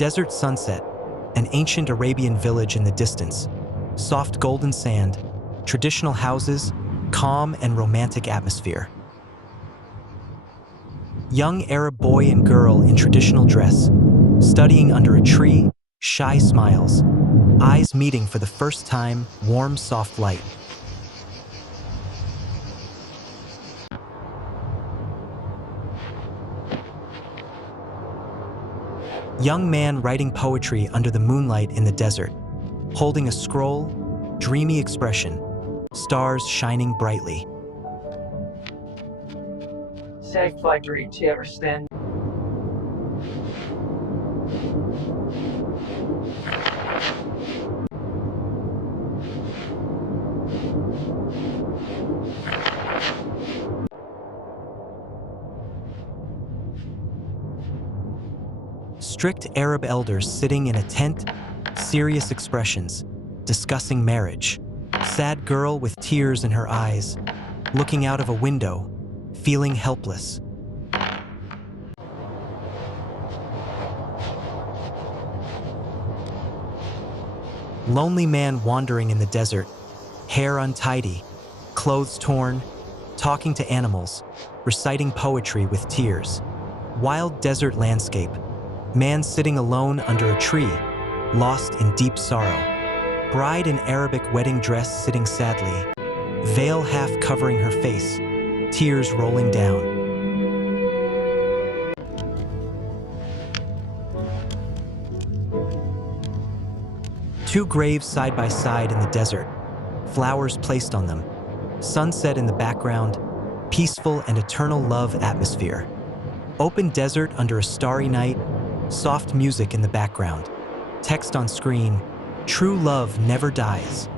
Desert sunset, an ancient Arabian village in the distance, soft golden sand, traditional houses, calm and romantic atmosphere. Young Arab boy and girl in traditional dress, studying under a tree, shy smiles, eyes meeting for the first time, warm, soft light. Young man writing poetry under the moonlight in the desert, holding a scroll, dreamy expression, stars shining brightly. Safe flight to reach Everston. Strict Arab elders sitting in a tent, serious expressions, discussing marriage. Sad girl with tears in her eyes, looking out of a window, feeling helpless. Lonely man wandering in the desert, hair untidy, clothes torn, talking to animals, reciting poetry with tears. Wild desert landscape, man sitting alone under a tree, lost in deep sorrow. Bride in Arabic wedding dress sitting sadly, veil half covering her face, tears rolling down. Two graves side by side in the desert, flowers placed on them, sunset in the background, peaceful and eternal love atmosphere. Open desert under a starry night, soft music in the background. Text on screen, true love never dies.